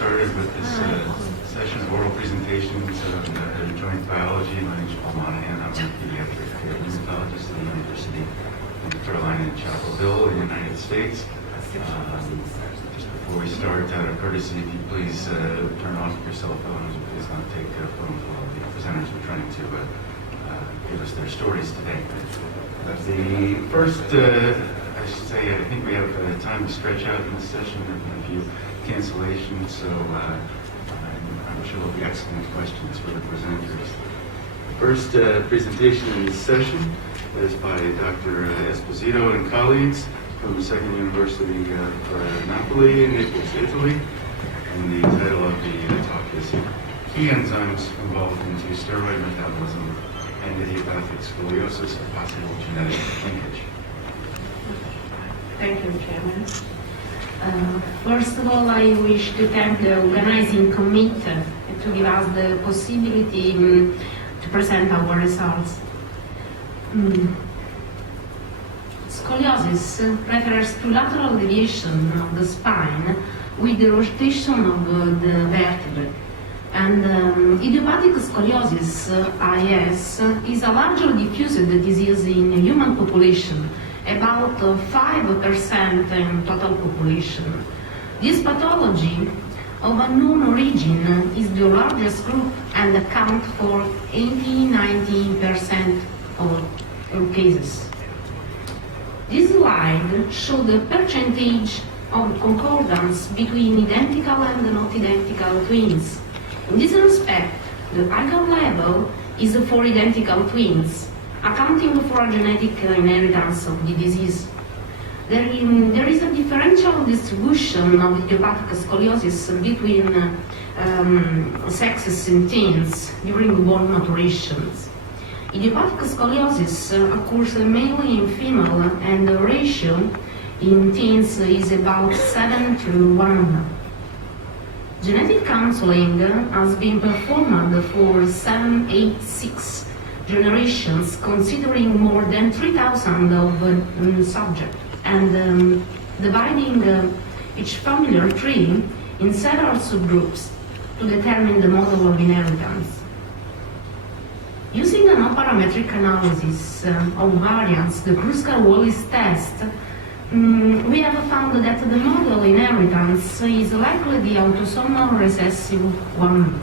started with this session of oral presentations of joint biology. My name is Paul Monahan. I'm a pediatric rheumatologist at the University of North Carolina in Chapel Hill in the United States. Just before we start, out of courtesy, if you please turn off your cell phones, please not take photos while the presenters are trying to give us their stories today. The first, I should say, I think we have time to stretch out in this session. There have been a few cancellations, so I'm sure there'll be excellent questions for the presenters. The first presentation in this session is by Dr. Esposito and colleagues from the Second University of Napoli in Naples, Italy. And the title of the talk is Key Enzymes Involved in Steroid Metabolism and Idiopathic Scoliosis, a Possible Genetic Linkage. Thank you, Chairman. First of all, I wish to thank the organizing committee to give us the possibility to present our results. Scoliosis refers to lateral deviation of the spine with the rotation of the vertebrae. And idiopathic scoliosis, IS, is a largely diffused disease in human population, about 5% in total population. This pathology of unknown origin is the largest group and accounts for 80–90% of all cases. This slide shows the percentage of concordance between identical and not identical twins. In this respect, the higher level is for identical twins, accounting for a genetic inheritance of the disease. There is a differential distribution of idiopathic scoliosis between sexes in teens during bone maturations. Idiopathic scoliosis occurs mainly in female, and the ratio in teens is about 7:1. Genetic counseling has been performed for 786 generations, considering more than 3,000 of subjects, and dividing each familiar tree in several subgroups to determine the model of inheritance. Using an parametric analysis of variance, the Kruskal-Wallis test, we have found that the model inheritance is likely the autosomal recessive one.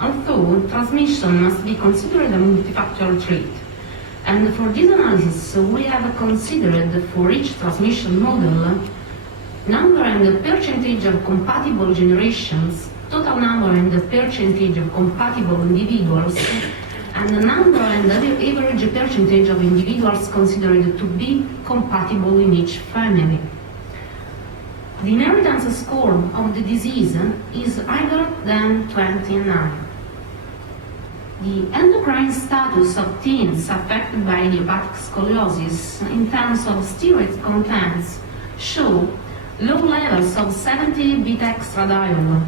Although transmission must be considered a multifactor trait, and for this analysis we have considered for each transmission model number and the percentage of compatible generations, total number and the percentage of compatible individuals, and the number and the average percentage of individuals considered to be compatible in each family. The inheritance score of the disease is higher than 29. The endocrine status of teens affected by idiopathic scoliosis in terms of steroid contents show low levels of 70 beta-estradiol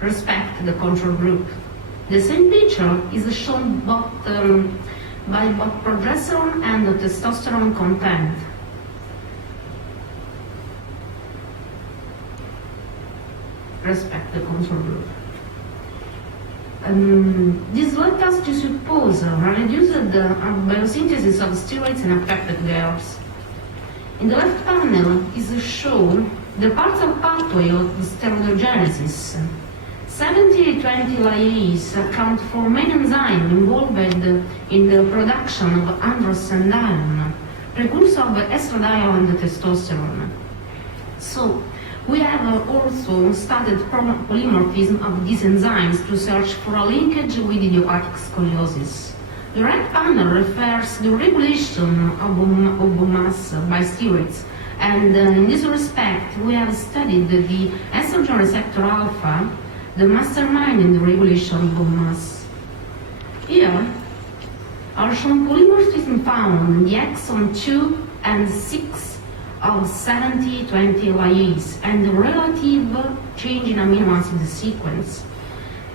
respect to the control group. The same picture is shown by both progesterone and testosterone content. Respect the control group. This led us to suppose a reduced biosynthesis of steroids in affected girls. In the left panel is shown the partial pathway of steroidogenesis. 70-20 lyase account for main enzyme involved in the production of androstenedione, precursor of estradiol and testosterone. So, we have also studied polymorphism of these enzymes to search for a linkage with idiopathic scoliosis. The right panel refers to the regulation of bone mass by steroids, and in this respect, we have studied the estrogen receptor alpha, the mastermind in the regulation of bone mass. Here are shown polymorphism found in the exon 2 and 6 of 70-20 lyase and the relative change in amino acid sequence.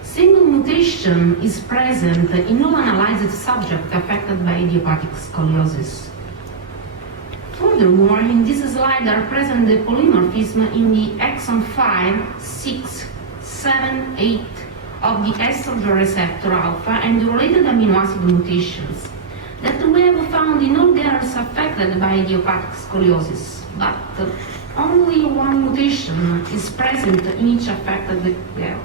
Single mutation is present in all analyzed subjects affected by idiopathic scoliosis. Furthermore, in this slide are present the polymorphism in the exon 5, 6, 7, 8 of the estrogen receptor alpha and the related amino acid mutations that we have found in all girls affected by idiopathic scoliosis, but only one mutation is present in each affected girl.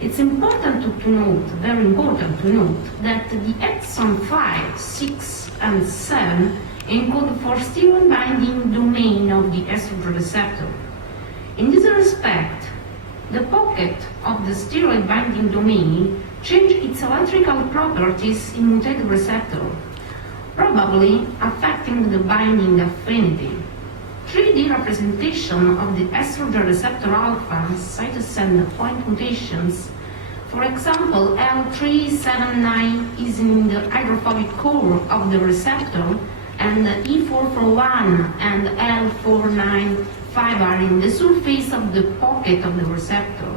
It's important to note, very important to note, that the exon 5, 6, and 7 encode for steroid binding domain of the estrogen receptor. In this respect, the pocket of the steroid binding domain changed its electrical properties in mutated receptor, probably affecting the binding affinity. 3D representation of the estrogen receptor alpha cytosine point mutations, for example, L379 is in the hydrophobic core of the receptor, and E441 and L495 are in the surface of the pocket of the receptor.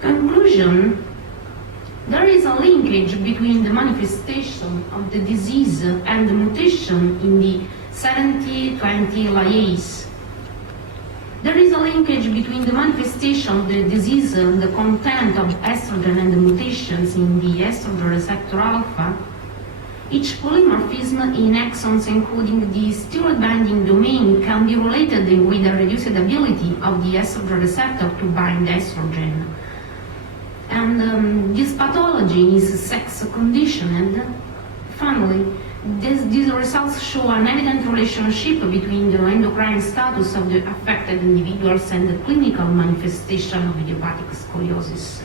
Conclusion: there is a linkage between the manifestation of the disease and the mutation in the 70-20 liase. There is a linkage between the manifestation of the disease and the content of estrogen and the mutations in the estrogen receptor alpha. Each polymorphism in exons encoding the steroid binding domain can be related with the reduced ability of the estrogen receptor to bind estrogen. And this pathology is sex conditioned. Finally, these results show an evident relationship between the endocrine status of the affected individuals and the clinical manifestation of idiopathic scoliosis.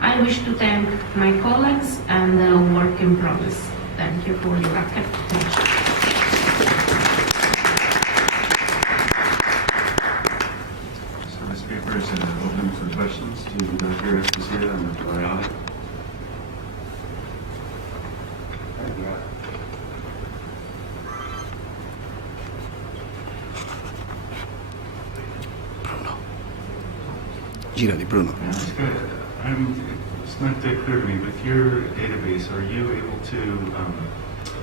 I wish to thank my colleagues and work in progress. Thank you for your attention. So this paper is open for questions to Dr. Esposito on the biotic. Gira di Bruno. That's good. It's not that clear to me, with your database, are you able to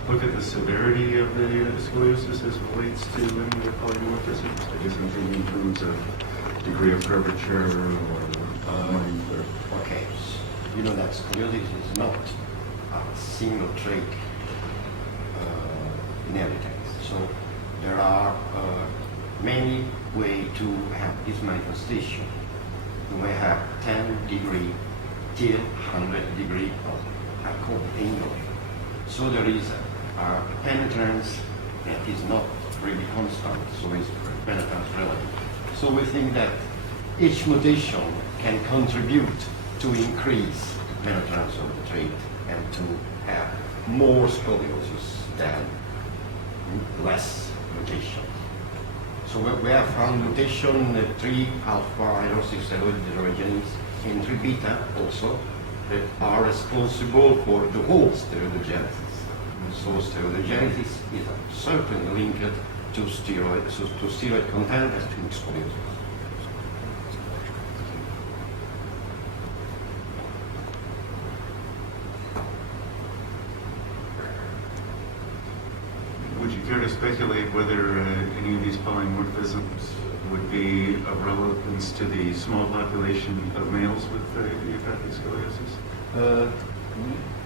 look at the severity of the scoliosis as relates to any of the polymorphisms? I guess I'm thinking in terms of degree of curvature or Okay, you know that scoliosis is not a single trait inheritance. So there are many ways to have this manifestation. You may have 10 degree till 100 degree of acute angle. So there is a penetrance that is not really constant, so it's penetrance relative. So we think that each mutation can contribute to increase penetrance of the trait and to have more scoliosis than less mutation. So we have found mutation 3 alpha hydroxysteroid dehydrogenase and 3 beta also that are responsible for the whole steroidogenesis. So steroidogenesis is certainly linked to steroid content and to scoliosis. would you care to speculate whether any of these polymorphisms would be of relevance to the small population of males with idiopathic scoliosis?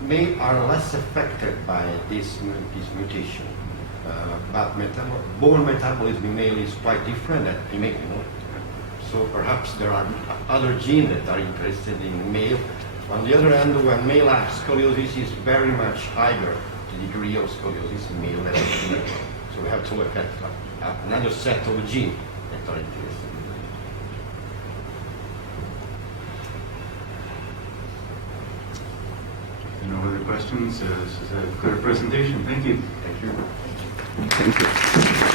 Males are less affected by this mutation, but bone metabolism in male is quite different than female, you know. So perhaps there are other genes that are interested in male. On the other hand, when male has scoliosis is very much higher, the degree of scoliosis in male than in female. So we have to look at another set of genes that are interested. No other questions? This is a clear presentation. Thank you. Thank you. Thank you.